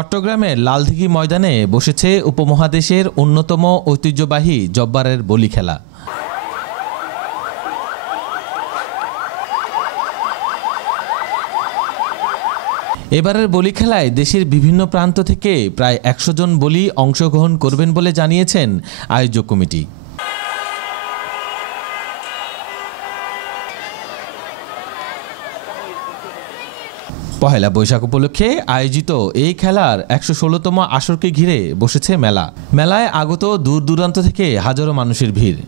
চট্টগ্রামের লালদিঘি ময়দানে বসেছে উপমহাদেশের অন্যতম ঐতিহ্যবাহী জব্বারের বলি খেলা। এবারের বলি খেলায় দেশের বিভিন্ন প্রান্ত থেকে প্রায় ১০০ জন বলি অংশগ্রহণ করবেন বলে জানিয়েছেন আয়োজক কমিটি। পহেলা বৈশাখ উপলক্ষে আয়োজিত এই খেলার ১১৬তম আসরকে ঘিরে বসেছে মেলা। মেলায় আগত দূর দূরান্ত থেকে হাজারো মানুষের ভিড়।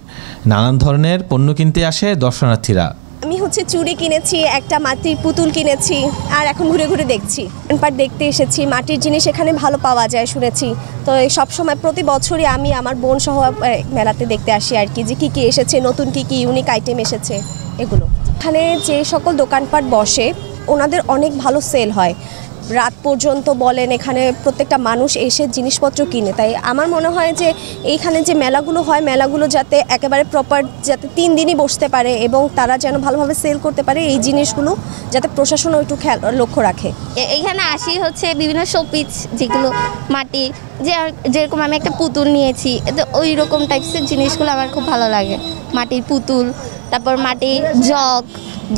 নানান ধরনের পণ্য কিনতে আসে দর্শনার্থীরা। আমি চুড়ি কিনেছি, একটা মাটির পুতুল কিনেছি, আর এখন ঘুরে ঘুরে দেখছি। পাট দেখতে এসেছি, মাটির জিনিস এখানে ভালো পাওয়া যায় শুনেছি। তো সবসময় প্রতি বছরই আমি আমার বোন সহ মেলাতে দেখতে আসি আর কি, যে কী কী এসেছে, নতুন কী কী ইউনিক আইটেম এসেছে এগুলো। এখানে যে সকল দোকানপাট বসে ওনাদের অনেক ভালো সেল হয়, রাত পর্যন্ত বলেন, এখানে প্রত্যেকটা মানুষ এসে জিনিসপত্র কিনে। তাই আমার মনে হয় যে এইখানে যে মেলাগুলো হয়, মেলাগুলো যাতে একেবারে প্রপার, যাতে 3 দিনই বসতে পারে এবং তারা যেন ভালোভাবে সেল করতে পারে, এই জিনিসগুলো যাতে প্রশাসনও একটু লক্ষ্য রাখে। এইখানে আসি বিভিন্ন শোপিস, যেগুলো মাটির, যেরকম আমি একটা পুতুল নিয়েছি, ওই রকম টাইপসের জিনিসগুলো আমার খুব ভালো লাগে। মাটির পুতুল, তারপর মাটির জগ,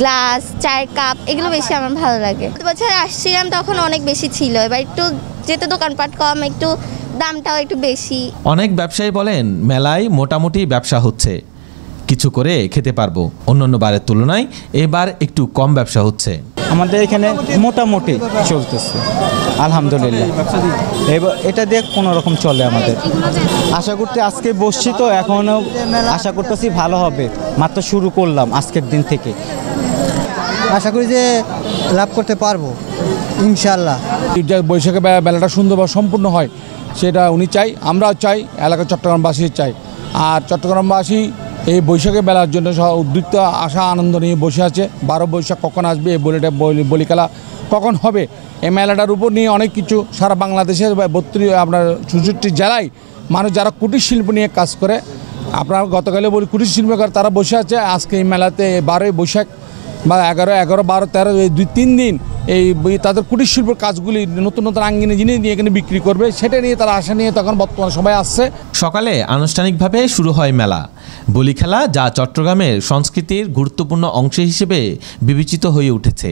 গ্লাস, চায়ের কাপ, এগুলো বেশি আমার ভালো লাগে। গত বছর আসছিলাম তখন অনেক বেশি ছিল, এবার একটু যেহেতু দোকানপাট কম, একটু দামটাও একটু বেশি। অনেক ব্যবসায়ী বলেন মেলায় মোটামুটি ব্যবসা হচ্ছে, কিছু করে খেতে পারবো। অন্যান্য বারের তুলনায় এবার একটু কম ব্যবসা হচ্ছে। আমাদের এখানে মোটামুটি চলতেছে আলহামদুলিল্লাহ, এবার এটা দিয়ে কোনো রকম চলে আমাদের। আশা করতে আজকে বসছি, তো এখনও আশা করতেছি ভালো হবে। মাত্র শুরু করলাম আজকের দিন থেকে, আশা করি যে লাভ করতে পারবো ইনশাআল্লাহ। বৈশাখে মেলাটা সুন্দর বা সম্পূর্ণ হয় সেটা উনি চাই, আমরাও চাই, এলাকার চট্টগ্রামবাসী চাই। আর চট্টগ্রামবাসী এই বৈশাখে মেলার জন্য উদ্যুক্ত আশা আনন্দ নিয়ে বসে আছে। 12 বৈশাখ কখন আসবে, এই বলি খেলা কখন হবে, এই মেলাটার উপর নিয়ে অনেক কিছু সারা বাংলাদেশের 64 জেলায় মানুষ যারা কুটির শিল্প নিয়ে কাজ করে, আপনার গতকালে বলি কুটির শিল্পকার তারা বসে আছে। আজকে এই মেলাতে 12 বৈশাখ বা 11, 12, 13 এই 2-3 দিন এই তাদের কুটির শিল্পের কাজগুলি নতুন নতুন আঙ্গিনে জিনিস নিয়ে এখানে বিক্রি করবে, সেটা নিয়ে তারা আশা নিয়ে তখন বর্তমানে সবাই আসছে। সকালে আনুষ্ঠানিকভাবে শুরু হয় মেলা। বলি খেলা যা চট্টগ্রামের সংস্কৃতির গুরুত্বপূর্ণ অংশ হিসেবে বিবেচিত হয়ে উঠেছে।